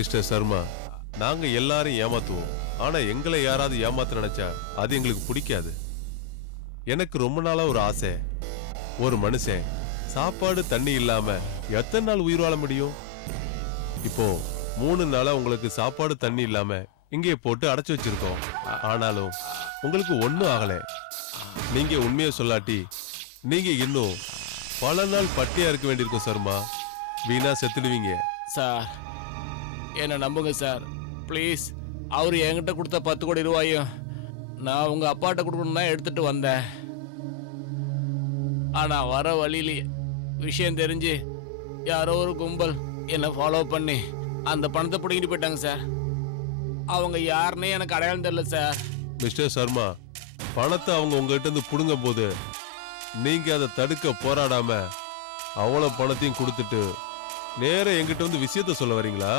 Mister Sharma, நாங்க எல்லாரும் ஏமாத்துவோம். ஆனா எங்களை யாராவது ஏமாத்த நினைச்சா அது எங்களுக்கு பிடிக்காது. எனக்கு ரொம்ப நாளா ஒரு ஆசை. ஒரு மனுஷன் சாப்பாடு தண்ணி இல்லாம எத்தனை நாள் உயிர் வாழ முடியும்? இப்போ 3 நாளா உங்களுக்கு சாப்பாடு தண்ணி இல்லாம இங்கே போட்டு அடைச்சு வச்சிருக்கோம். ஆனாலும் உங்களுக்கு ஒண்ணும் ஆகல. நீங்க உண்மையை சொல்லாட்டி நீங்க இன்னும் பல நாள் பட்டியா இருக்க வேண்டியிருக்கும் சர்மா. வீணா செத்துடுவீங்க. சார் என்ன நம்புங்க சார் ப்ளீஸ். அவர் என்கிட்ட கொடுத்த 10 கோடி ரூபாயும் நான் உங்க அப்பாட்ட கொடுக்கணும் தான் எடுத்துட்டு வந்தேன். ஆனா வர வழியிலே விஷயம் தெரிஞ்சு யாரோ ஒரு கும்பல் என்னை ஃபாலோ பண்ணி அந்த பணத்தை பிடிங்கிட்டு போயிட்டாங்க சார். அவங்க யாருன்னே எனக்கு அடையாளம் தெரியல சார். மிஸ்டர் சர்மா, பணத்தை அவங்க உங்ககிட்ட இருந்து புடுங்கும் போது நீங்க அதை தடுக்க போராடாம அவ்வளவு பணத்தையும் கொடுத்துட்டு நேர என்கிட்ட வந்து விஷயத்த சொல்ல வரீங்களா?